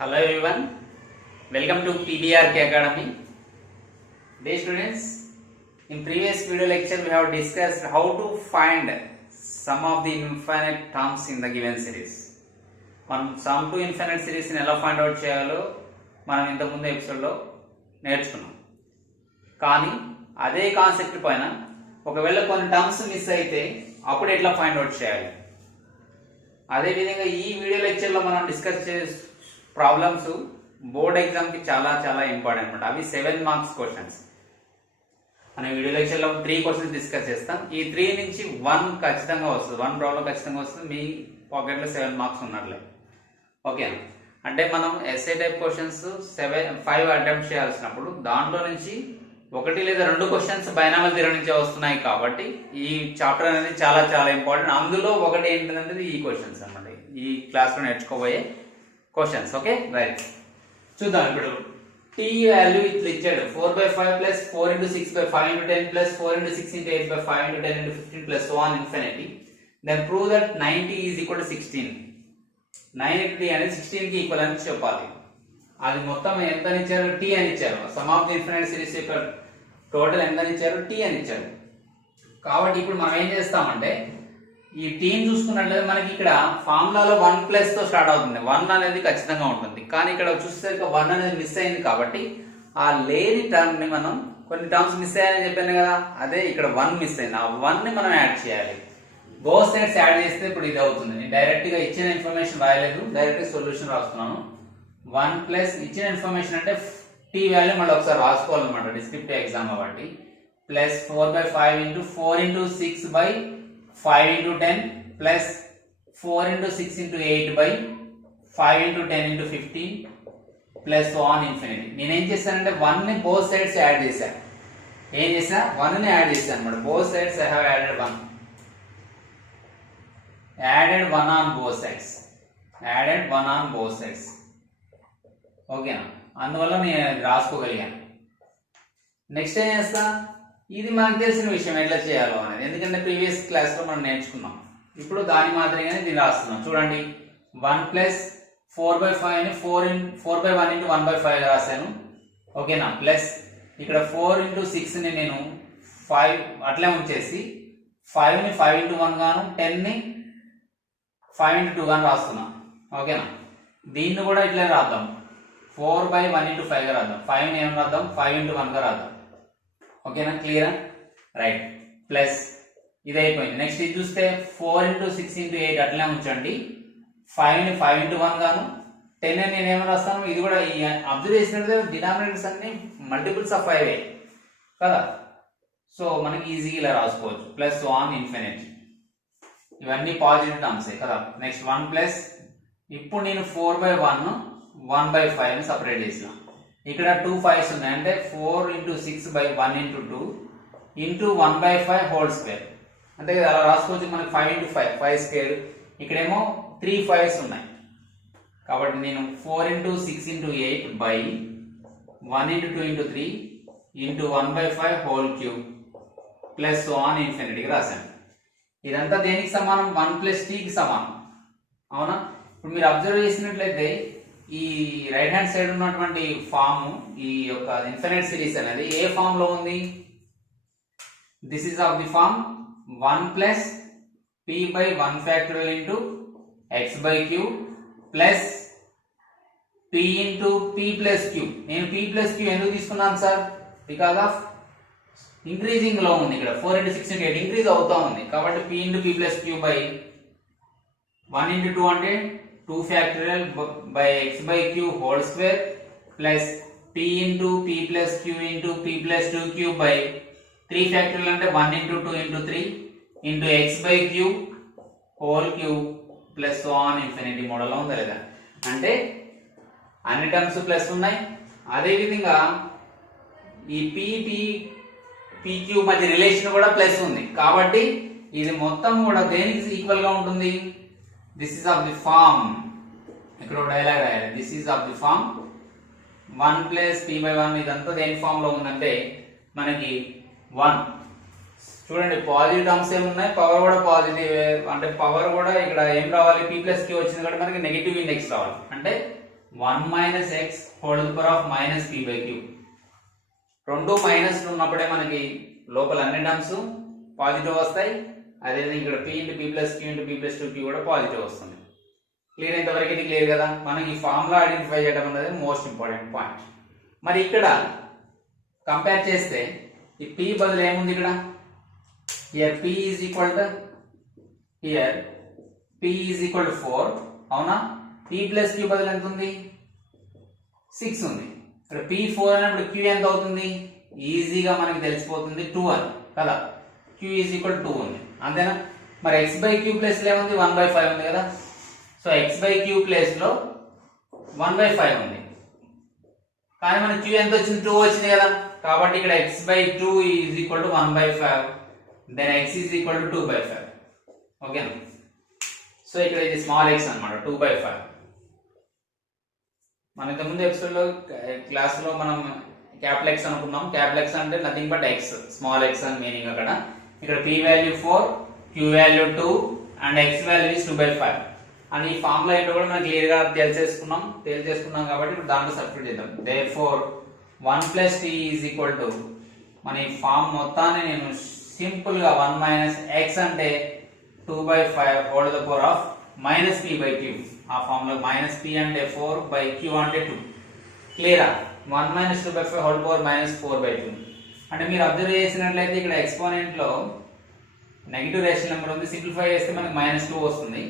Hello everyone, welcome to PBRK Academy. Dear students, in previous video lecture we have discussed how to find sum of the infinite terms in the given series. మనం sum to infinite series ని ఎలా find out చేయాలో మనం ఇంతకు ముందు episode లో నేర్చుకున్నాం. కానీ అదే కాన్సెప్ట్ పైన ఒకవేళ కొన్ని టర్మ్స్ మిస్ అయితే అప్పుడు ఎట్లా ఫైండ్ అవుట్ చేయాలి, అదే విధంగా ఈ వీడియో లెక్చర్ లో మనం డిస్కస్ చేసే ప్రాబ్లమ్స్ బోర్డ్ ఎగ్జామ్ కి చాలా చాలా ఇంపార్టెంట్ అనమాట. అవి 7 మార్క్స్ క్వశ్చన్స్. మనం వీడియో లెక్చర్ లో 3 క్వశ్చన్స్ డిస్కస్ చేస్తాం. ఈ 3 నుంచి 1 ఖచ్చితంగా వస్తుంది, 1 ప్రాబ్లం ఖచ్చితంగా వస్తుంది. మీ పాకెట్ లో 7 మార్క్స్ ఉన్నట్లే. ఓకేనా? అంటే మనం ఎస్ఏ టైప్ క్వశ్చన్స్ 5 అటెంప్ట్ చేయాల్సినప్పుడు దాంట్లో నుంచి 1 లేదా 2 క్వశ్చన్స్ బైనామల్ థియరమ్ నుంచే వస్తున్నాయి. కాబట్టి ఈ చాప్టర్ అనేది చాలా చాలా ఇంపార్టెంట్. అందులో ఒకటి ఏంటంటే ఈ క్వశ్చన్స్ అన్నమాట, ఈ క్లాస్ లో నేర్చుకోబోయే క్వశ్చన్స్. Okay, right. చూద్దాం ఇప్పుడు. టీ వాల్యూ ఇట్లా ఇచ్చాడు, 4/5 plus 4 into 6 by 5 into 10 plus 4 into 6 into 8 by 5 into 10 into 15 plus so on infinity. Then prove that 90 is equal to 16. 90 అనేది 16 కి ఈక్వల్ అని చెప్పాలి. అది మొత్తం ఎంత ఇచ్చారు? టీ అని ఇచ్చారు. Some of the infinite series యొక్క టోటల్ ఎంత ఇచ్చారు? టీ అని ఇచ్చారు. కాబట్టి ఇప్పుడు మనం ఏం చేస్తామంటే ఈ టీని చూసుకున్నట్లయితే మనకి ఇక్కడ ఫార్ములాలో 1+ తో స్టార్ట్ అవుతుంది. 1 అనేది ఖచ్చితంగా ఉంటుంది. కానీ ఇక్కడ చూసేసరికి 1 అనేది మిస్ అయింది. కాబట్టి ఆ లేని టర్మ్ ని మనం, కొన్ని టర్మ్స్ మిస్ అయ్యాయని చెప్పాను కదా, అదే ఇక్కడ 1 మిస్ అయింది. ఆ 1 ని మనం యాడ్ చేయాలి. బోత్ సైడ్స్ యాడ్ చేస్తే ఇప్పుడు ఇది అవుతుంది. నేను డైరెక్ట్ గా ఇచ్చిన ఇన్ఫర్మేషన్ రాయలేదు, డైరెక్ట్ గా సొల్యూషన్ రాస్తున్నాను. 1 ప్లస్ ఇచ్చిన ఇన్ఫర్మేషన్ అంటే టీ వాల్యూ మళ్ళీ ఒకసారి రాసుకోవాలన్నమాట, డిస్క్రిప్టివ్ ఎగ్జామ్ కాబట్టి. Plus 4/5 into 4 into 6 by 5 into 10 plus 4 into 6 into 8 by 5 into 10 into 15 plus so on infinity. నేనేం చేశానంటే 1 ని బోత్ సైడ్స్ యాడ్ చేశాను. ఏం చేసా? 1 ని యాడ్ చేశాను అన్నమాట. Both sides I have added 1. Added 1 on both sides. Added 1 on both sides. ఓకేనా? అందువల్ల నేను రాసుకోగలిగాను. నెక్స్ట్ ఏం చేస్తా? ఇది మనకు తెలిసిన విషయం ఎట్లా చేయాలో అనేది, ఎందుకంటే ప్రీవియస్ క్లాస్ లో మనం నేర్చుకున్నాం. ఇప్పుడు దాని మాదిరిగానే దీన్ని రాస్తున్నాం. చూడండి, 1 ప్లస్ 4/5 ని 4/1 into 1/5 రాశాను. ఓకేనా? ప్లస్ ఇక్కడ 4 into 6 ని నేను 5 అట్లే ఉంచేసి 5 ని 5 into 1 గాను 10 ని 5 into 2 గాను రాస్తున్నా. ఓకేనా? దీన్ని కూడా ఇట్లే రాద్దాం, 4/1 into 5 గా రాద్దాం. 5 ని ఏం రాద్దాం? 5 into 1 గా రాద్దాం. ఓకేనా? క్లియరా? రైట్. ప్లస్ ఇది అయిపోయింది. నెక్స్ట్ ఇది చూస్తే 4 into 6 into 8 అట్లనే ఉంచండి. 5 ని 5 into 1 గాను 10 అని నేను ఏమని రాస్తాను? ఇది కూడా అబ్జర్వ్ చేసినట్లయితే డినామినేటర్స్ అన్ని మల్టిపుల్స్ ఆఫ్ 5 కదా. సో మనకి ఈజీగా ఇలా రాసుకోవచ్చు. ప్లస్ 1 ఇన్ఫినిటీ, ఇవన్నీ పాజిటివ్ టర్మ్స్ కదా. నెక్స్ట్ 1 ప్లస్, ఇప్పుడు నేను 4/1 1/5 ని సపరేట్ చేసిన. ఇక్కడ 2 5s ఉన్నాయి, అంటే 4 into 6 by 1 into 2 into 1/5 whole square. అంటే అలా రాసుకోవచ్చు. మనకి 5 into 5 స్క్వేర్. ఇక్కడేమో 3 5s ఉన్నాయి. కాబట్టి నేను 4 into 6 into 8 by 1 into 2 into 3 into 1/5 whole cube plus so on infinity రాశాను. ఇదంతా దేనికి సమానం? 1 plus t కి సమానం. అవునా? ఇప్పుడు మీరు అబ్జర్వ్ చేసినట్లయితే ఈ రైట్ హ్యాండ్ సైడ్ ఉన్నటువంటి ఫామ్, ఈ యొక్క ఇన్ఫినిట్ సిరీస్ అనేది ఏ ఫామ్ లో ఉంది? This is of the form 1 plus p by 1 factorial into x by q plus p into p plus q. నేను p plus q ఎందుకు తీసుకున్నాను సార్? బికాస్ ఆఫ్ ఇంక్రీజింగ్ లో ఉంది. ఇక్కడ 4 into 6 into 8 ఇంక్రీజ్ అవుతా ఉంది. కాబట్టి p into p plus q by 1 into 2 అంటే 2 factorial by x by q whole square plus p into p plus q into p plus 2 cube by 3 factorial అంటే 1 into 2 into 3 into x by q whole cube plus so on infinity మోడల్లో ఉందా లేదా? అంటే అన్ని terms plus ఉన్నాయి. అదే విధంగా ఈ pq మధ్య రిలేషన్ కూడా ప్లస్ ఉంది. కాబట్టి ఇది మొత్తం కూడా దేనికి ఈక్వల్ గా ఉంటుంది? This is of the form, ఇక్కడ డైలాగ్ రాయాలి, this is of the form 1 plus p/1. ఇదంతా దేని ఫామ్ లో ఉందంటే మనకి 1. చూడండి, పాజిటివ్ టర్మ్స్ ఏమున్నాయి, పవర్ కూడా పాజిటివ్. అంటే పవర్ కూడా ఇక్కడ ఏం రావాలి? p plus q వచ్చింది కాబట్టి మనకి నెగిటివ్ ఇండెక్స్ రావాలి. అంటే 1 minus X whole the power of minus p by q. రెండు మైనస్ ఉన్నప్పుడే మనకి లోపల అన్ని టర్మ్స్ పాజిటివ్ వస్తాయి. అదేవిధంగా ఇక్కడ p into p plus q into p plus 2q కూడా పాజిటివ్ వస్తుంది. క్లియర్? ఇంతవరకు ఇది క్లియర్ కదా. మనకి ఈ ఫార్ములా ఐడెంటిఫై చేయడం అనేది మోస్ట్ ఇంపార్టెంట్ పాయింట్. మరి ఇక్కడ కంపేర్ చేస్తే ఈ p బదులు ఏముంది ఇక్కడ? Here p is equal to hear p is equal to 4. అవునా? p ప్లస్ q బదులు ఎంత ఉంది? 6 ఉంది. ఇక్కడ p 4 అన్నప్పుడు q ఎంత అవుతుంది? ఈజీగా మనకి తెలిసిపోతుంది 2 అని కదా. q ఈజ్ ఈక్వల్ టు 2 ఉంది, అంతేనా? మరి x బై q ప్లేస్ లో ఏముంది? 1/5 ఉంది కదా. So x by q place లో 1/5 ఉంది, కానీ మన q ఎంత వచ్చింది? 2 వచ్చింది కదా. కాబట్టి ఇక్కడ x by 2 is equal to 1/5, then x is equal to 2/5. ఓకేనా? సో ఇక్కడ ఇది స్మాల్ x అన్నమాట, 2/5. మన ఇంతకుముందు ఎపిసోడ్ లో క్లాస్ లో మనం క్యాపిటల్ X అనుకున్నాం. క్యాపిటల్ X అంటే nothing but x, small x అని మీనింగ్ అక్కడ. ఇక్కడ p value 4, q value 2 and x value is 2/5. And ఈ ఫార్ములా ఏంటో కూడా మనం క్లియర్ గా తెలిసేసుకున్నాం కాబట్టి ఇప్పుడు దాంట్లో సబ్స్టిట్యూట్ చేద్దాం. Therefore 1 plus t is equal to, మన ఈ ఫార్మ్ మొత్తాన్ని నేను సింపుల్ గా 1 మైనస్ x అంటే 2/5 whole the power of minus p by q. ఆ ఫార్మ్ లో మైనస్ p అంటే 4 బై q అంటే 2. క్లియరా? 1 మైనస్ 2/5 హోల్ పవర్ మైనస్ 4/2. అంటే మీరు అబ్జర్వ్ చేసినట్లయితే ఇక్కడ ఎక్స్పోనెంట్ లో నెగిటివ్ రేషనల్ నెంబర్ ఉంది. సింప్లిఫై చేస్తే మనకి -2 వస్తుంది.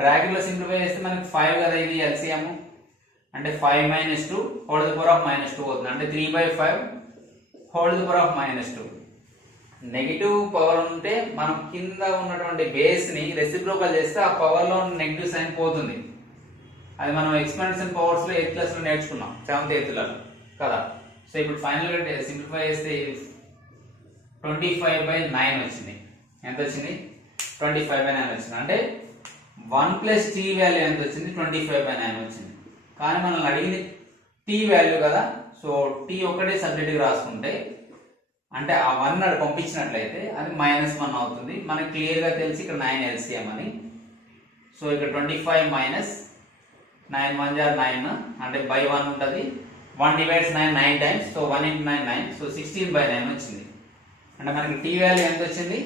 బ్రాకెట్ లో సింప్లిఫై చేస్తే మనకి 5 కదా, ఇది ఎల్సిఎం అంటే 5 minus 2 whole the power of -2 అవుతుంది. అంటే 3/5 whole the power of -2. Negative power ఉంటే మనం కింద ఉన్నటువంటి బేస్ ని రెసిప్రోకల్ చేస్తే ఆ పవర్ లో నెగిటివ్ సైన్ పోతుంది. అది మనం ఎక్స్పాన్షన్ పవర్స్ లో 8th క్లాస్ లో నేర్చుకున్నాం, 7th 8th లలో కదా. సో ఇప్పుడు ఫైనల్ గా సింప్లిఫై చేస్తే 25/9 వచ్చింది. ఎంత వచ్చింది? 25/9 వచ్చింది. అంటే 1 ప్లస్ t వాల్యూ ఎంత వచ్చింది? 25/9 వచ్చింది. కానీ మనల్ని అడిగింది t వాల్యూ కదా. సో t ఒకటే సబ్జెక్ట్ గా రాసుకుంటే అంటే ఆ 1 అక్కడ పంపించినట్లయితే అది -1 అవుతుంది. మనకి క్లియర్ గా తెలిసి ఇక్కడ 9 ఎల్సిఎం అని. సో ఇక్కడ 25 మైనస్ 9 1 jar 9 అంటే బై 1 ఉంటుంది. 1 divides 9 9 times. So 1 into 9 9. So 16/9 వచ్చింది. అంటే మనకి t వాల్యూ ఎంత వచ్చింది?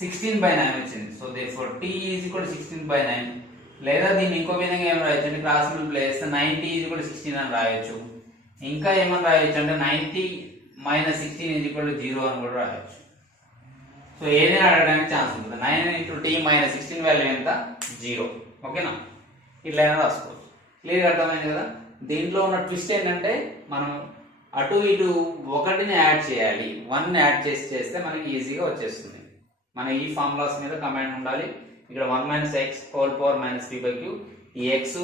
16/9 వచ్చింది. So therefore t is equal to 16/9. లేదా దీన్ని ఇంకో విధంగా ఏం రాయొచ్చు అంటే క్రాస్ మల్టిప్లై చేస్తే 9t ఈజ్ ఈక్వల్ టు 16 అని రాయొచ్చు. ఇంకా ఏమని రాయొచ్చు అంటే 90 మైనస్ 16 ఈజ్ ఈక్వల్ టు 0 అని కూడా రాయొచ్చు. సో ఏదైనా అడగడానికి ఛాన్స్ ఉంటుంది. 9 into t మైనస్ 16 వాల్యూ ఎంత? 0. ఓకేనా? ఇట్లా అయినా రాసుకోవచ్చు. క్లియర్ అర్థమైంది కదా. దీంట్లో ఉన్న ట్విస్ట్ ఏంటంటే మనం అటు ఇటు ఒకటిని యాడ్ చేయాలి, 1 యాడ్ చేస్తే మనకి ఈజీగా వచ్చేస్తుంది. మన ఈ ఫార్ములాస్ మీద కమాండ్ ఉండాలి. ఇక్కడ 1 minus X whole power minus p by Q. ఈ x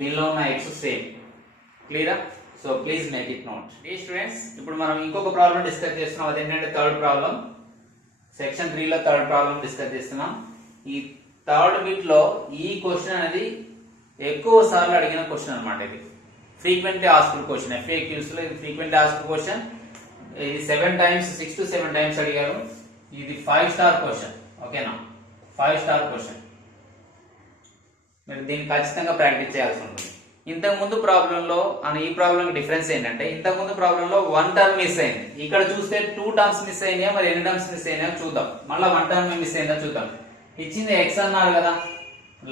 దీనిలో ఉన్న x సేమ్. క్లియరా? So please make it note. ఈ స్టూడెంట్స్ ఇప్పుడు మనం ఇంకొక ప్రాబ్లం డిస్కస్ చేస్తున్నాం. అదేంటంటే థర్డ్ ప్రాబ్లం. సెక్షన్ 3 లో థర్డ్ ప్రాబ్లం డిస్కస్ చేస్తున్నాం. ఈ థర్డ్ బిట్ లో ఈ క్వశ్చన్ అనేది ఎక్కువ సార్లు అడిగిన క్వశ్చన్ అన్నమాట. ఇది ఫ్రీక్వెంట్లీ ఆస్క్డ్ క్వశ్చన్. FAQs లో ఇది ఫ్రీక్వెంట్లీ ఆస్క్డ్ క్వశ్చన్. ఇది 7 టైమ్స్ 6 to 7 టైమ్స్ అడిగారు. ఇది 5 స్టార్ క్వశ్చన్. ఓకేనా? 5 స్టార్ క్వశ్చన్. మీరు దీన్ని ఖచ్చితంగా ప్రాక్టీస్ చేయాల్సి ఉంటుంది. ఇంతకు ముందు ప్రాబ్లంలో ఈ ప్రాబ్లం డిఫరెన్స్ ఏంటంటే ఇంతకు ముందు ప్రాబ్లంలో 1 టర్మ్ మిస్ అయింది. ఇక్కడ చూస్తే 2 టర్మ్స్ మిస్ అయినాయా, మరి ఎన్ని టర్మ్స్ మిస్ అయినాయో చూద్దాం. మళ్ళీ 1 టర్మ్ మిస్ అయిందా చూద్దాం. ఇచ్చింది x అన్నారు కదా,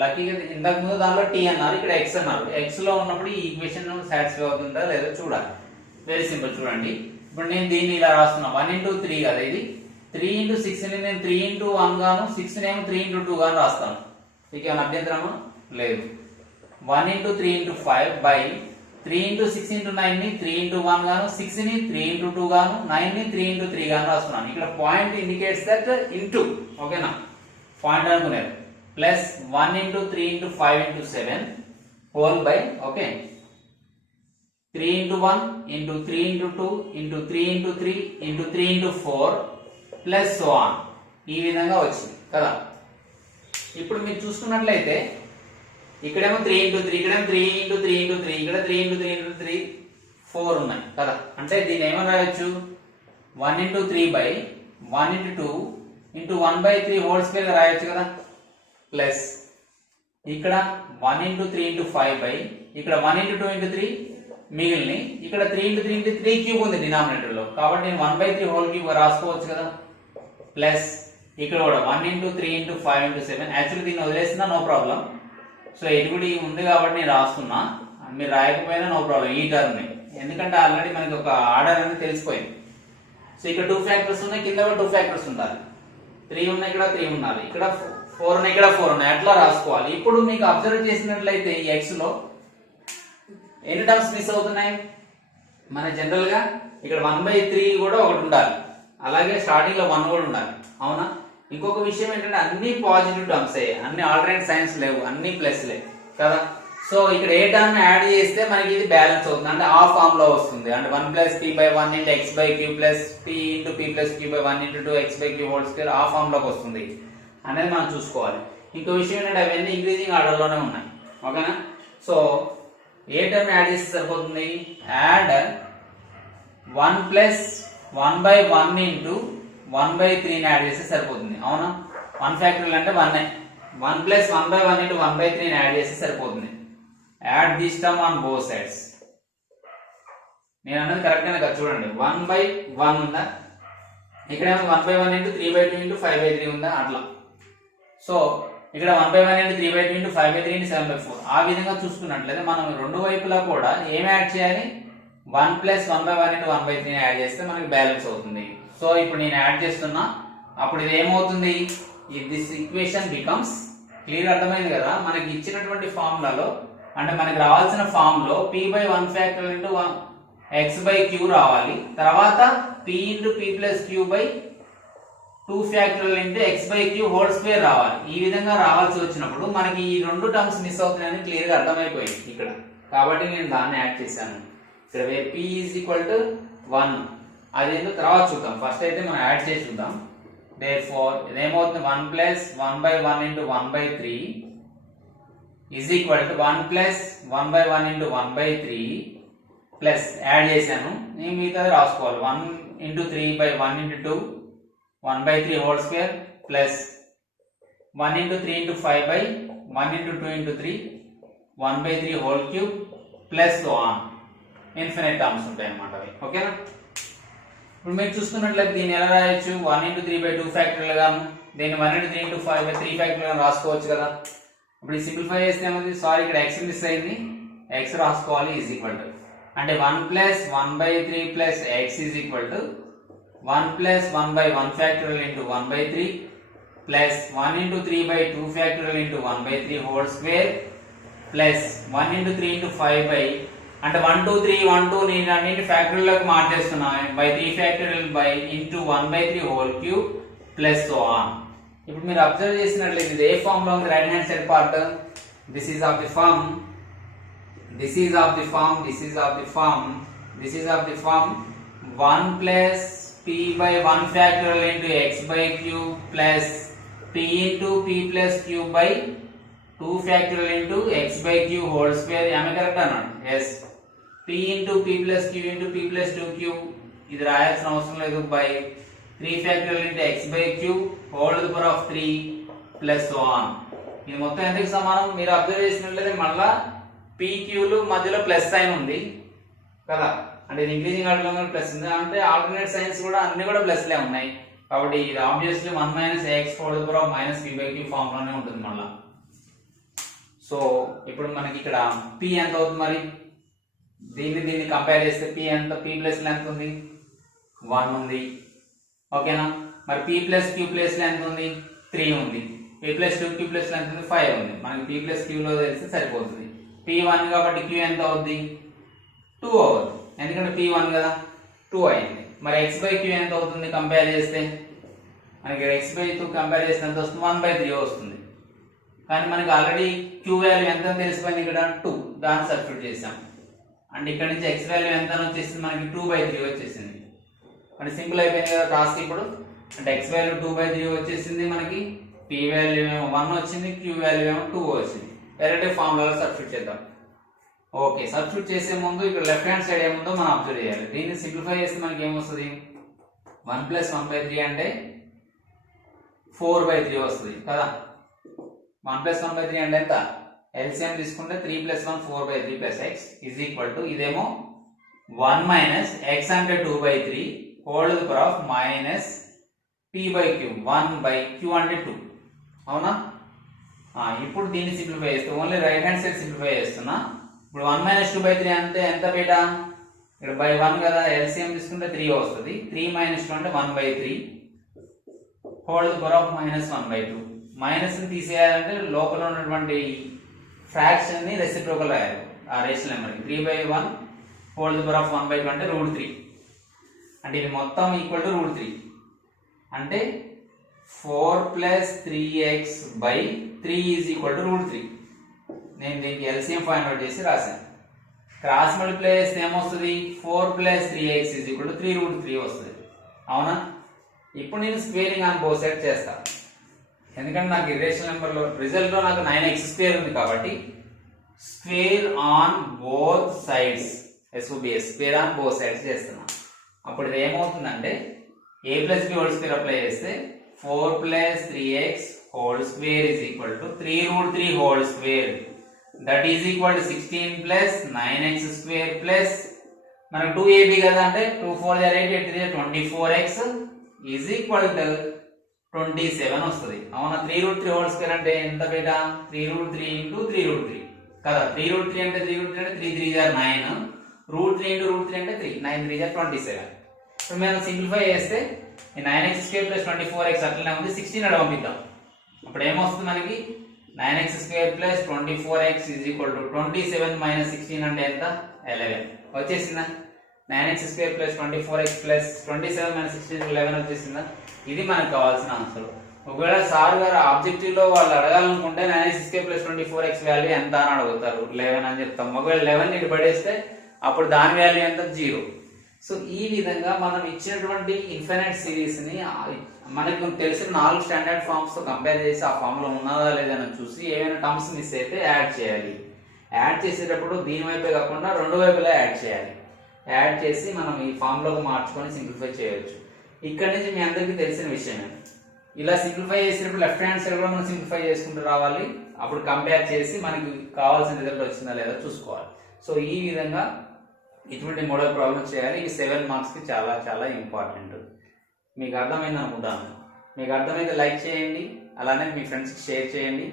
లక్కీగా ఇంతకు ముందు దానిలో t అన్నారు, ఇక్కడ x అన్నారు. x లో ఉన్నప్పుడు ఈ ఈక్వేషన్ సాటిస్ఫై అవుతుందా లేదా చూడాలి. Very simple. చూడండి, ఇప్పుడు నేను దీన్ని ఇలా రాస్తున్నా. 1 into 3 కదా ఇది. 3 into 6 ని నేను 3 into 1 గాను 6 నేమో 3 into 2 గాను రాస్తాను. మీకు ఏమైనా అభ్యంతరమా? లేదు. 1 into 3 into 5 by 3 into 6 into 9 ని 3 into 1 గాను 6 ని 3 into 2 గాను 9 ని 3 into 3 గాను రాస్తున్నాను. ఇక్కడ పాయింట్ ఇండికేట్స్ దట్ ఇంటూ. ఓకేనా? పాయింట్ అనుకునేది. Plus 1 into 3 into 5 into 7 whole by okay 3 into 1 into 3 into 2 into 3 into 3 into 3 into 4 plus so on. ఈ విధంగా వచ్చింది కదా. ఇప్పుడు మీరు చూసుకున్నట్లయితే ఇక్కడేమో 3 into 3, ఇక్కడేమో 3 into 3 into 3, ఇక్కడ 3 into 3 into 3 4 ఉన్నాయి కదా. అంటే దీన్ని ఏమని రాయొచ్చు? 1 into 3 by 1 into 2 into 1 by 3 whole square గా రాయొచ్చు కదా. ప్లస్ ఇక్కడ 1 into 3 into 5 by ఇక్కడ 1 ఇంటూ 2 ఇంటూ 3 మిగిలిన ఇక్కడ 3 ఇంటూ 3 ఇంటూ 3 క్యూబ్ ఉంది డినామినేటర్ లో, కాబట్టి నేను 1/3 హోల్ క్యూబ్ రాసుకోవచ్చు కదా. ప్లస్ ఇక్కడ కూడా 1 ఇంటూ 3 ఇంటూ 5 ఇంటూ 7. యాక్చువల్లీ దీన్ని వదిలేస్తున్నా నో ప్రాబ్లం. సో ఎటుకుడి ఉంది కాబట్టి నేను రాస్తున్నా, మీరు రాయకపోయినా నో ప్రాబ్లం ఈ టర్మ్ ని, ఎందుకంటే ఆల్రెడీ మనకి ఒక ఆర్డర్ అనేది తెలిసిపోయింది. సో ఇక్కడ 2 ఫ్యాక్టర్స్ ఉన్నాయి, కింద కూడా 2 ఫ్యాక్టర్స్ ఉండాలి. 3 ఉన్నాయి, ఇక్కడ 3 ఉండాలి, ఇక్కడ 4 ఉన్నాయి, ఇక్కడ 4 ఉన్నాయి, అట్లా రాసుకోవాలి. ఇప్పుడు మీకు అబ్జర్వ్ చేసినట్లయితే ఈ ఎక్స్ లో ఎన్ని టర్మ్స్ మిస్ అవుతున్నాయి? మన జనరల్ గా ఇక్కడ 1/3 కూడా ఒకటి ఉండాలి, అలాగే స్టార్టింగ్ లో 1 కూడా ఉండాలి, అవునా? ఇంకొక విషయం ఏంటంటే అన్ని పాజిటివ్ టర్మ్స్, అన్ని ఆల్టర్నేట్ సైన్స్ లేవు, అన్ని ప్లస్ లే కదా. సో ఇక్కడ ఏ టర్మ్ యాడ్ చేస్తే మనకి ఇది బ్యాలెన్స్ అవుతుంది, అంటే ఆ ఫామ్ లో వస్తుంది. అంటే 1 + p/1 × x/q plus p × p + q/1 × 2x/q whole square ఆ ఫామ్ లోకి వస్తుంది అనేది మనం చూసుకోవాలి. ఇంకో విషయం ఏంటంటే అవన్నీ ఇంక్రీజింగ్ ఆర్డర్ లోనే ఉన్నాయి, ఓకేనా? సో ఏ టర్మ్ యాడ్ చేస్తే సరిపోతుంది? యాడ్ 1 + 1/1 × 1/3 యాడ్ చేస్తే సరిపోతుంది, అవునా? 1 ఫ్యాక్టరియల్ అంటే 1, 1 + 1/1 × 1/3 యాడ్ చేస్తే సరిపోతుంది. Add this term on both sides. నేను అన్నది కరెక్ట్ అయినా కదా చూడండి. 1/1 ఉందా, ఇక్కడేమో 1/1 × 3/2 × 5/3 ఉందా, అట్లా. సో ఇక్కడ 1/1 × 3/2 × 5/3 × 7/4. ఆ విధంగా చూసుకున్నట్లయితే మనం రెండు వైపులా కూడా ఏం యాడ్ చేయాలి? 1 + 1/1 × 1/3 యాడ్ చేస్తే మనకి బ్యాలెన్స్ అవుతుంది. సో ఇప్పుడు నేను యాడ్ చేస్తున్నా, అప్పుడు ఇది ఏమవుతుంది? దిస్ ఈక్వేషన్ బికమ్స్, క్లియర్ అర్థమైంది కదా? మనకి ఇచ్చినటువంటి ఫార్ములాలో అంటే మనకి రావాల్సిన ఫామ్ లో p/1 ఫ్యాక్టరియల్ ఇంటూ x/q రావాలి, తర్వాత p × p + q/2 factorial into x/q whole square రావాలి. ఈ విధంగా రావాల్సి వచ్చినప్పుడు మనకి ఈ రెండు టర్మ్స్ మిస్ అవుతున్నాయని క్లియర్ గా అర్థమైపోయింది ఇక్కడ, కాబట్టి నేను దాన్ని యాడ్ చేశాను. ఇక్కడ p = 1, అదేంటో తర్వాత చూద్దాం. ఫస్ట్ అయితే మనం యాడ్ చేసి చూద్దాం. therefore ఇదేమవుతుంది? 1 + 1/1 × 1/3 is equal to 1 + 1/1 × 1/3 plus add చేశాను, నేను మిగతాది రాసుకోవాలి. 1 × 3/1 × 2 1/3 whole square plus 1 × 3 × 5/1 × 2 × 3 1/3 whole cube plus so on infinite terms ఉంటాయి అన్నమాట అవి, ఓకేనా? ఇప్పుడు మీరు చూసుకున్నట్లయితే దీన్ని ఎలా రాయొచ్చు? 1 × 3/2 ఫ్యాక్టరియల్ గాను, దీన్ని 1 × 3 × 5/3 ఫ్యాక్టరియల్ గాను రాసుకోవచ్చు కదా. ఇప్పుడు సింప్లిఫై చేస్తే ఏమవుతుంది? సారీ ఇక్కడ x మిస్ అయింది, x రాసుకోవాలి. ఈజ్ ఈక్వల్ టు అంటే 1 + 1/3 plus x is equal to 1 + 1/1 factorial into 1/3 plus 1 × 3/2 factorial into 1/3 whole square plus 1 × 3 × 5 అంటే 1 2 3 1 2 నేను అన్నింటి ఫ్యాక్టరియల్ లోకి మార్చేస్తున్నా by 3 factorial by into 1/3 whole cube plus so on. ఇప్పుడు మీరు అబ్జర్వ్ చేసినట్లయితే ఇది ఏ ఫామ్ లో ఉంది? Right hand side part. This is of the form, this is of the form, this is of the form, this is of the form 1 + p/1 factorial into x/q plus p into p + q/2 factorial into x/q whole square. ఏమే correct అన్నాడు? Yes. p into p + q into p + 2q ఇది రాయాల్సిన అవసరం లేదు, by 3 factorial into x/q whole to the power of 3 plus so on. ఇది మొత్తం ఎందుకు సమానం? మీరు అబ్జర్వ్ చేసినట్లయితే మళ్ళా pqలు మధ్యలో ప్లస్ సైన్ ఉంది కదా, అంటే ఇది ఇంక్రీజింగ్ ఆర్డర్ లో ప్లస్ ఉంది, అంటే ఆల్టర్నేట్ సైన్స్ కూడా అన్ని కూడా ప్లస్ లే ఉన్నాయి, కాబట్టి ఇది obviously 1 - x whole to the power of -p/q form లోనే ఉంటుంది మళ్ళా. సో ఇప్పుడు మనకి ఇక్కడ p ఎంత అవుతుంది మరి? దీన్ని కంపేర్ చేస్తే p ఎంత? p ప్లస్ లో ఎంత ఉంది? 1 ఉంది, ఓకేనా? మరి p + q ప్లస్ లో ఎంత ఉంది? 3 ఉంది. p + 2q ప్లస్ లో ఎంత ఉంది? 5 ఉంది. మనకి p + q లో తెలిస్తే సరిపోతుంది. p 1 కాబట్టి q ఎంత అవుద్ది? 2 అవుతుంది, ఎందుకంటే p 1 కదా, 2 అయింది. మరి x/q ఎంత అవుతుంది కంపేర్ చేస్తే? మనకి x/2 కంపేర్ చేస్తే ఎంత వస్తుంది? 1/3 వస్తుంది. కానీ మనకి ఆల్రెడీ q వాల్యూ ఎంత తెలిసిపోయింది, ఇక్కడ 2, దాన్ని సబ్స్టిట్యూట్ చేసాం. అంటే ఇక్కడ నుంచి x వాల్యూ ఎంత వచ్చేసింది? మనకి 2/3 వచ్చేసింది. అంటే సింపుల్ అయిపోయింది కదా టాస్క్ ఇప్పుడు. అంటే x వాల్యూ 2/3 వచ్చేసింది, మనకి p వాల్యూ ఏమో 1 వచ్చింది, q వాల్యూ ఏమో 2 వచ్చింది. డైరెక్ట్ ఫార్ములాలో సబ్స్టిట్యూట్ చేద్దాం. ఓకే, సబ్స్టిట్యూట్ చేసే ముందు ఇక్కడ లెఫ్ట్ హ్యాండ్ సైడ్ ఏముందో మనం అబ్జర్వ్ చేయాలి. దీన్ని సింప్లిఫై చేస్తే మనకి ఏమొస్తుంది? 1 + 1/3 అంటే 4/3 వస్తుంది కదా. 1 + 1/3 అంటే ఎంత? ఎల్సిఎం తీసుకుంటే 3 + 1 4/3 + x ఈజ్ ఈక్వల్ టు ఇదేమో 1 మైనస్ x అంటే 2/3 whole the power of minus p/q 1/q అంటే 2. అవునా? ఇప్పుడు దీన్ని సింప్లిఫై చేస్తే only right hand side simplify చేస్తున్నా. ఇప్పుడు 1 మైనస్ 2/3 అంటే ఎంత బేటా? ఇక్కడ బై 1 కదా, ఎల్సిఎం తీసుకుంటే 3 వస్తుంది. 3 మైనస్ 2 అంటే 1/3 whole the power of minus 1/2. Minus ని తీసేయాలంటే లోపల ఉన్నటువంటి ఫ్రాక్షన్ ని రెసిప్రోకల్ రాయాలి ఆ రేషనల్ నెంబర్ కి. 3/1 హోల్ ది పవర్ ఆఫ్ 1/2 అంటే √3. అంటే ఇది మొత్తం ఈక్వల్ టు √3 అంటే 4 + 3x/3 ఈజ్ ఈక్వల్ టు √3. నేను దీనికి ఎల్సిఎం ఫైండ్ అవుట్ చేసి రాశాను. క్రాస్ మల్టిప్లై చేస్తే ఏమొస్తుంది? 4 + 3x ఈజ్ ఈక్వల్ టు 3√3 వస్తుంది. అవునా? ఇప్పుడు నేను స్క్వేరింగ్ ఆన్ బోత్ సైడ్ చేస్తాను. ఎందుకంటే నాకు ఇర్రేషనల్ నెంబర్ లో రిజల్ట్ లో నాకు 9x² ఉంది కాబట్టి square on both sides SOBS square on both sides చేస్తున్నా. అప్పుడు ఇది ఏమవుతుందంటే a + b whole square apply చేస్తే 4 + 3x whole square is equal to 3√3 whole square that is equal to 16 + 9x² plus మనకు 2ab కదా అంటే 2 4 8 8 3 24x ఈజ్ ఈక్వల్ టు 27 వస్తుంది. అవునా? 3√3 హోల్ స్క్వేర్ అంటే ఎంత బేటా? 3√3 × 3√3 కదా. 3√3 అంటే 3√3 అంటే 3 3 = 9. √3 × √3 అంటే 3 9 3 = 27. ఇప్పుడు మనం సింప్లిఫై చేస్తే ఈ 9x² + 24x అట్లనే ఉంది. 16 అక్కడ పంపిద్దాం. అప్పుడు ఏమొస్తుంది మనకి? 9x² + 24x is equal to 27 - 16 అంటే ఎంత? 11 వచ్చేసిందా? 9x² + 24x + 27 - 16 11 వచ్చేసిందా? ఇది మనకు కావాల్సిన ఆన్సర్. ఒకవేళ సార్ గారు ఆబ్జెక్టివ్ లో వాళ్ళు అడగాలనుకుంటే 9x² + 24x వాల్యూ ఎంత అని అడుగుతారు. 11 అని చెప్తాం. ఒకవేళ 11 ఇటు పడేస్తే అప్పుడు దాని వాల్యూ ఎంత? 0. సో ఈ విధంగా మనం ఇచ్చినటువంటి ఇన్ఫినైట్ సిరీస్ ని మనకు తెలిసిన 4 స్టాండర్డ్ ఫార్మ్స్ తో కంపేర్ చేసి ఆ ఫామ్ లో ఉన్నదా లేదని చూసి ఏమైనా టర్మ్స్ మిస్ అయితే యాడ్ చేయాలి. యాడ్ చేసేటప్పుడు దీని వైపే కాకుండా రెండు వైపులా యాడ్ చేయాలి. యాడ్ చేసి మనం ఈ ఫామ్ లోకి మార్చుకొని సింప్లిఫై చేయొచ్చు. ఇక్కడ నుంచి మీ అందరికీ తెలిసిన విషయమే. ఇలా సింప్లిఫై చేసేటప్పుడు లెఫ్ట్ హ్యాండ్ సైడ్ కూడా మనం సింప్లిఫై చేసుకుంటూ రావాలి. అప్పుడు కంపేర్ చేసి మనకి కావాల్సిన రిజల్ట్ వచ్చిందా లేదా చూసుకోవాలి. సో ఈ విధంగా ఇటువంటి మోడల్ ప్రాబ్లమ్స్ చేయాలి. ఈ 7 మార్క్స్ కి చాలా చాలా ఇంపార్టెంట్. మీకు అర్థమైంది అనుకుంటాను. మీకు అర్థమైతే లైక్ చేయండి, అలానే మీ ఫ్రెండ్స్కి షేర్ చేయండి,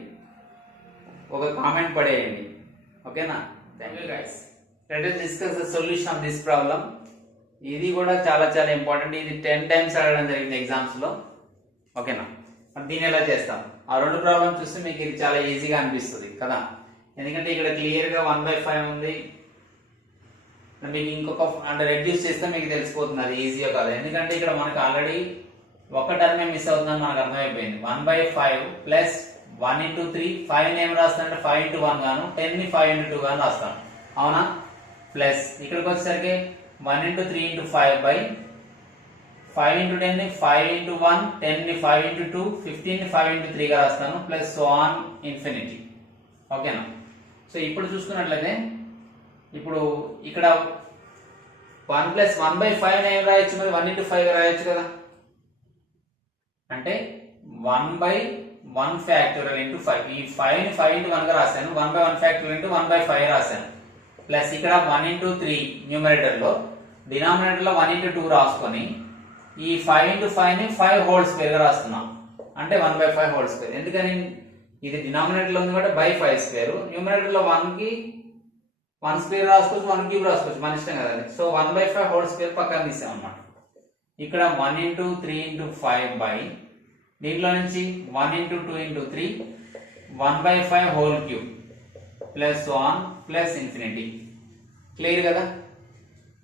ఒక కామెంట్ పడేయండి. ఓకేనా? Thank you guys. Let us discuss the solution of this problem. ఇది కూడా చాలా చాలా ఇంపార్టెంట్. ఇది 10 టైమ్స్ అడగడం జరిగింది ఎగ్జామ్స్ లో. ఓకేనా? దీన్ని ఎలా చేస్తాం? ఆ రెండు ప్రాబ్లమ్ చూస్తే మీకు ఇది చాలా ఈజీగా అనిపిస్తుంది కదా. ఎందుకంటే ఇక్కడ క్లియర్ గా 1/5 ఉంది. మీకు ఇంకొక అంటే రెడ్యూస్ చేస్తే మీకు తెలిసిపోతుంది అది ఈజీగా కాదు. ఎందుకంటే ఇక్కడ మనకు ఆల్రెడీ ఒక టర్మే మిస్ అవుతుందని మనకు అర్థమైపోయింది. 1/5 ప్లస్ 1 × 3 5 ఏం రాస్తానంటే 5 × 1 గాను 10 ని 5 × 2 గాను రాస్తాను. అవునా? ప్లస్ ఇక్కడికి వచ్చేసరికి 1 × 3 × 5/5 × 10 ని 5 × 1 10 ని 5 × 2 15 ని 5 × 3 గా రాస్తాను. Plus so on infinity. ఓకేనా? సో ఇప్పుడు చూసుకున్నట్లయితే ఇప్పుడు ఇక్కడ 1 + 1/5 ఏం రాయొచ్చు? మరి 1 × 5 రాయొచ్చు కదా. అంటే 1/1 ఫ్యాక్టోరియల్ × 5. ఈ 5 ని 5 × 1 గా రాశాను. 1/1 ఫ్యాక్టోరియల్ × 1/5 రాశాను. ప్లస్ ఇక్కడ 1 × 3 న్యూమరేటర్ లో, డినామినేటర్ లో 1 × 2 రాసుకొని ఈ 5 × 5 ని 5 హోల్ స్క్వేర్ గా రాస్తున్నాం. అంటే 1/5 హోల్ స్క్వేర్. ఎందుకని? ఇది డినామినేటర్ లో ఉంది కాబట్టి /5². న్యూమరేటర్ లో 1 కి 1 స్క్వేర్ రాసుకోవచ్చు, 1 క్యూబ్ రాసుకోవచ్చు, మన ఇష్టం కదా. సో 1/5 హోల్ స్క్వేర్ పక్కన తీసాం అన్నమాట. ఇక్కడ 1 × 3 × 5 దీంట్లో నుంచి 1 × 2 × 3 1/5 whole cube plus on plus infinity. Clear కదా?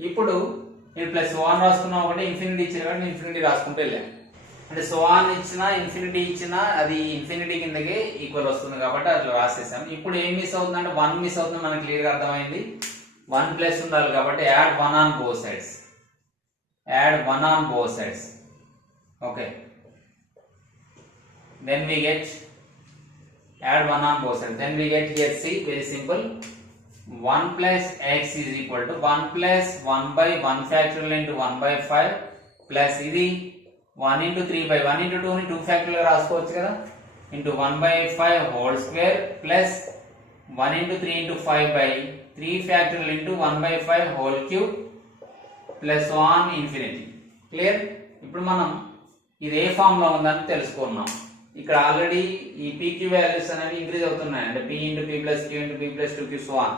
ఇప్పుడు నేను ప్లస్ 1 రాసుకున్నా ఒకటి, ఇన్ఫినిటీ ఇచ్చిన కాబట్టి ఇన్ఫినిటీ రాసుకుంటూ వెళ్ళాను. అంటే సో ఆన్ ఇచ్చినా ఇన్ఫినిటీ ఇచ్చినా అది ఇన్ఫినిటీ కిందకే ఈక్వల్ వస్తుంది కాబట్టి అట్లా రాసేసాం. ఇప్పుడు ఏం మిస్ అవుతుందంటే 1 మిస్ అవుతుంది. మనకు క్లియర్ గా అర్థమైంది. 1 ప్లస్ ఉండాలి కాబట్టి add 1 on both sides. Add 1 on both sides. Okay, then we get add 1 on both sides. Then we get here, see, very simple. 1 plus x is equal to 1 plus 1/1 factorial into 1/5 plus ఇది 1 into 3/1 into 2 ని 2 factorial రాసుకోవచ్చు కదా, into 1/5 whole square plus 1 into 3 into 5 by 3 factorial into 1 by 5 whole cube plus 1 infinity. Clear? ఇప్పుడు మనం ఇది ఏ form లో ఉందని తెలుసుకున్నాం. ఇక్కడ ఆల్రెడీ ఈ pq వాల్యూస్ అనేవి ఇంక్రీజ్ అవుతున్నాయి. అంటే p into p plus q into p plus 2q so on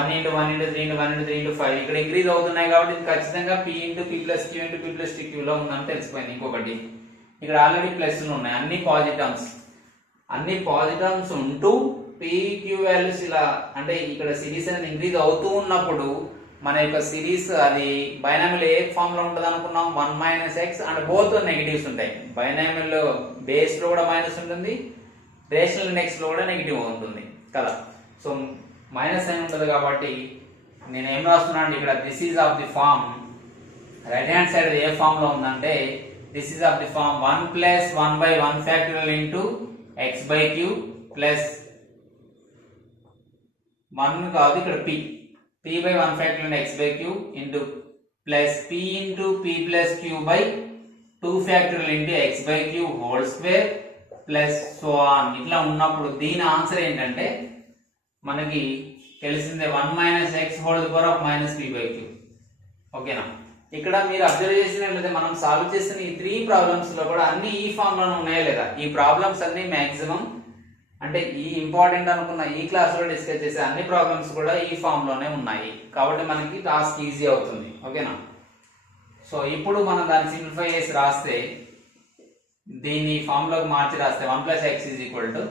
1 into 1 into 3 into 1 into 3 into 5 ఇక్కడ ఇంక్రీజ్ అవుతున్నాయి కాబట్టి ఇది ఖచ్చితంగా p into p plus q into p plus 2q లో ఉందని తెలిసిపోయింది. ఇంకొకటి ఇక్కడ ఆల్రెడీ ప్లస్లు ఉన్నాయి, అన్ని పాజిటివ్స్ ఉంటూ pq వాల్యూస్ ఇలా అంటే ఇక్కడ సిరీస్ అనేది ఇంక్రీజ్ అవుతూ ఉన్నప్పుడు మన యొక్క సిరీస్ అది బైనామిల్ ఏ ఫామ్ లో ఉంటుంది అనుకున్నాం 1 minus x and both negatives ఉంటాయి. బైనామిల్ బేస్ లో కూడా మైనస్ ఉంటుంది, రేషనల్ ఇండెక్స్ లో కూడా నెగటివ్ ఉంటుంది కదా. సో మైనస్ అని ఉంటుంది కాబట్టి నేను ఏం రాస్తున్నాను ఇక్కడ this is of the form right hand side ఏ ఫామ్ లో ఉందంటే this is of the form 1 plus 1 by 1 factorial into x by q plus 1 కాదు ఇక్కడ p by 1 factorial into x by q into plus p into p plus q by 2 factorial into x by q whole square plus so on. ఇట్లా ఉన్నప్పుడు దీని answer ఏంటంటే మనకి తెలిసిందే 1 minus x whole power of minus p by q. ఓకేనా? ఇక్కడ మీరు observe చేసినట్లయితే మనం సాల్వ్ చేసిన ఈ 3 ప్రాబ్లమ్స్ లో కూడా అన్ని ఈ ఫామ్ లోనే ఉన్నాయా లేదా? ఈ ప్రాబ్లమ్స్ అన్ని మాక్సిమం అంటే ఈ ఇంపార్టెంట్ అనుకున్న ఈ క్లాస్ లో డిస్కస్ చేసే అన్ని ప్రాబ్లమ్స్ కూడా ఈ ఫామ్ లోనే ఉన్నాయి కాబట్టి మనకి టాస్క్ ఈజీ అవుతుంది. ఓకేనా? సో ఇప్పుడు మనం దాన్ని సింప్లిఫై చేసి రాస్తే దీన్ని ఫామ్ లోకి మార్చి రాస్తే 1 plus x is equal to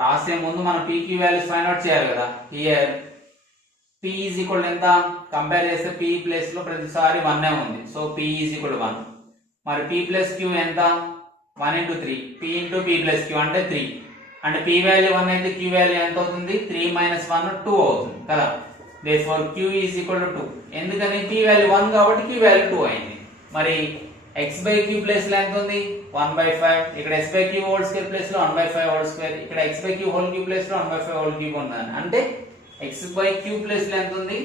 రాసే ముందు మనం pq వాల్యూస్ ఫైండ్ అవుట్ చేయాలి కదా. Here p is equal to ఎంత కంపేర్ చేస్తే p ప్లేస్ లో ప్రతిసారి 1 ఉంది. So p is equal to 1. మరి p plus q ఎంత 1 into 3 p into p plus q అంటే 3 అంటే p వాల్యూ 1 అయితే q వాల్యూ ఎంత అవుతుంది 3 minus 1 2 అవుతుంది కదా. therefore q is equal to 2. ఎందుకని p వాల్యూ 1 కాబట్టి q వాల్యూ 2 అయింది. మరి x by q ప్లేస్ లో ఎంత ఉంది 1 by 5. ఇక్కడ s by q whole square place లో 1 by 5 హోల్ స్క్వేర్, ఇక్కడ x by q whole cube place లో 1 by 5 హోల్ క్యూబ్ ఉంది. అంటే x by q ప్లేస్ లో ఎంత ఉంది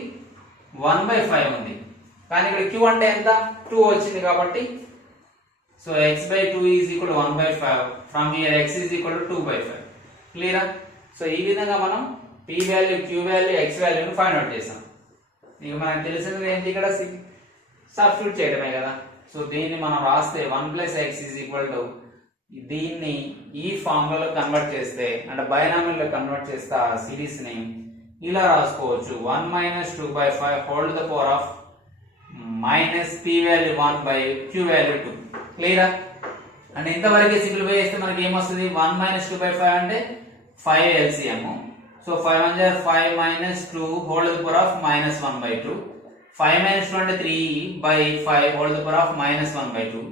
1 by 5 ఉంది. కానీ ఇక్కడ q అంటే ఎంత 2 వచ్చింది కాబట్టి so x by 2 is equal to 1 by 5. from here x is equal to 2 by 5. క్లియరా? సో ఈ విధంగా మనం p value q value x వాల్యూని ఫైండ్ అవుట్ చేసాం. ఇక మనకు తెలిసినది ఏంటి ఇక్కడ సబ్స్టిట్యూట్ చేయడమే కదా. సో దీన్ని మనం రాస్తే 1 plus x is equal to దీన్ని ఈ ఫార్ములాలో కన్వర్ట్ చేస్తే అంటే బైనామిల్ లో కన్వర్ట్ చేస్తే ఆ సిరీస్ ని ఇలా రాసుకోవచ్చు 1 minus 2 by 5 whole to the power of minus p value 1 by q value 2. క్లియరా? అంటే ఇంతవరకు సింప్లిఫై చేస్తే మనకి ఏమొస్తుంది 1 minus 2 by 5 అంటే 5 LCM. So 5 1 jar 5 minus 2 whole to the power of minus 1 by 2. 5 minus 2 అంటే 3 by 5 whole to the power of minus 1 by 2.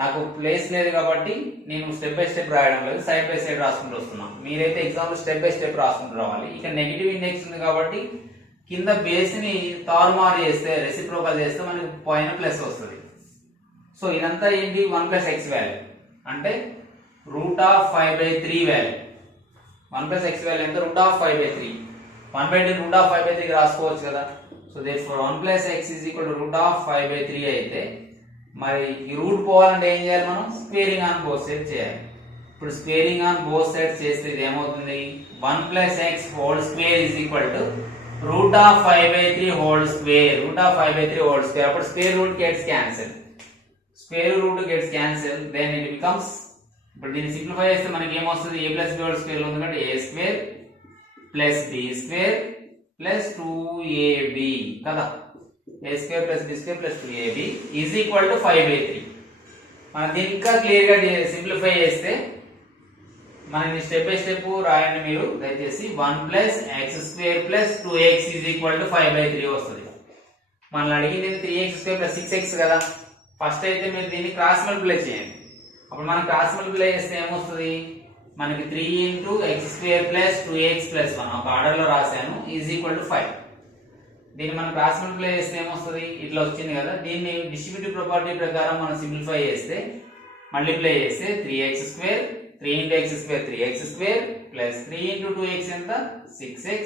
నాకు place లేదు కాబట్టి నేను స్టెప్ బై స్టెప్ రాయడం లేదు, సైడ్ బై సైడ్ రాసుకుంటూ వస్తున్నాను. మీరైతే ఎగ్జామ్ లో స్టెప్ బై స్టెప్ రాసుకుంటూ రావాలి. ఇక నెగిటివ్ ఇండెక్స్ ఉంది కాబట్టి కింద బేస్ ని తారుమారు చేస్తే రెసిప్రోకల్ చేస్తే మనకి పైన ప్లస్ వస్తుంది. సో ఇదంతా ఏంటి 1 plus x వాల్యూ అంటే root of 5 by 3 value. 1 plus x value ఎంత root of 5 by 3. 1 by 2 root of 5 by 3 రాసుకోవచ్చు కదా. So therefore 1 plus x is equal to root of 5 by 3 అయితే మరి ఈ రూట్ పోవాలంటే ఏం చేయాలి మనం స్క్వేరింగ్ ఆన్ బోత్ సైడ్స్ చేయాలి. ఇప్పుడు స్క్వేరింగ్ ఆన్ బోత్ సైడ్స్ చేస్తే ఇది ఏమవుతుంది 1 plus x whole square is equal to root of 5 by 3 whole square. root of 5 by 3 whole square అప్పుడు square root gets cancelled. square root gets cancelled then it becomes ఇప్పుడు దీన్ని simplify చేస్తే మనకి ఏమొస్తుంది a plus b whole square ఉంది కాబట్టి a square plus b square plus 2ab కదా. a square plus b square plus 2ab is equal to 5 by 3. మనం దీన్ని ఇంకా క్లియర్ గా సింప్లిఫై చేస్తే మనకి స్టెప్ బై స్టెప్ రాయండి మీరు దయచేసి 1 plus x square plus 2x is equal to 5 by 3 వస్తుంది. మనల్ని అడిగింది 3x square plus 6x కదా. ఫస్ట్ అయితే మీరు దీన్ని క్రాస్ మల్టిప్లై చేయండి. అప్పుడు మనం క్రాస్ మల్టిప్లై చేస్తే ఏమొస్తుంది మనకి 3 into x square plus 2x plus 1 ఒక ఆర్డర్ లో రాశాను is equal to 5. దీన్ని మనం క్రాస్ మల్టిప్లై చేస్తే ఏమొస్తుంది ఇట్లా వచ్చింది కదా. దీన్ని డిస్ట్రిబ్యూటివ్ ప్రాపర్టీ ప్రకారం మనం సింప్లిఫై చేస్తే మల్టిప్లై చేస్తే 3x square 3 into x square 3x square plus 3 into 2x ఎంత 6x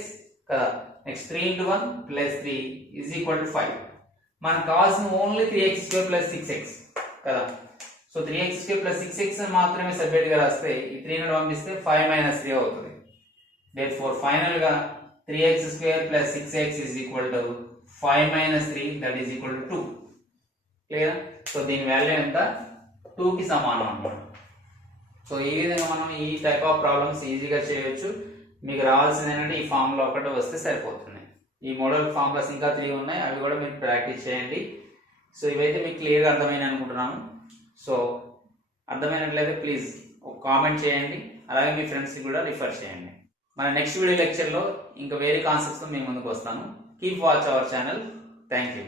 కదా. Next 3 into 1 plus 3 is equal to 5. మనకు కావాల్సిన only 3x square plus 6x కదా. So 3x square plus 6x మాత్రమే సపరేట్ గా రాస్తే ఈ 3 ని పంపిస్తే 5 minus 3 అవుతుంది. Therefore final గా 3x square plus 6x is equal to 5 minus 3 that is equal to 2. Clear? So దీని వాల్యూ ఎంత? 2 కి సమానం అన్నమాట. సో ఈ విధంగా మనం ఈ టైప్ ఆఫ్ ప్రాబ్లమ్స్ ఈజీగా చేయొచ్చు. మీకు రావాల్సింది ఏంటంటే ఈ ఫార్ములా ఒకటి వస్తే సరిపోతుంది. ఈ మోడల్ ఫార్ములాస్ ఇంకా 3 ఉన్నాయి, అవి కూడా మీరు ప్రాక్టీస్ చేయండి. సో ఇవైతే మీకు క్లియర్గా అర్థమైంది అనుకుంటున్నాను. సో అర్థమైనట్లయితే ప్లీజ్ ఒక కామెంట్ చేయండి, అలాగే మీ ఫ్రెండ్స్కి కూడా రిఫర్ చేయండి. మన నెక్స్ట్ వీడియో లెక్చర్లో ఇంకా వేరే కాన్సెప్ట్స్తో మేము ముందుకు వస్తాను. Keep watch our channel. Thank you.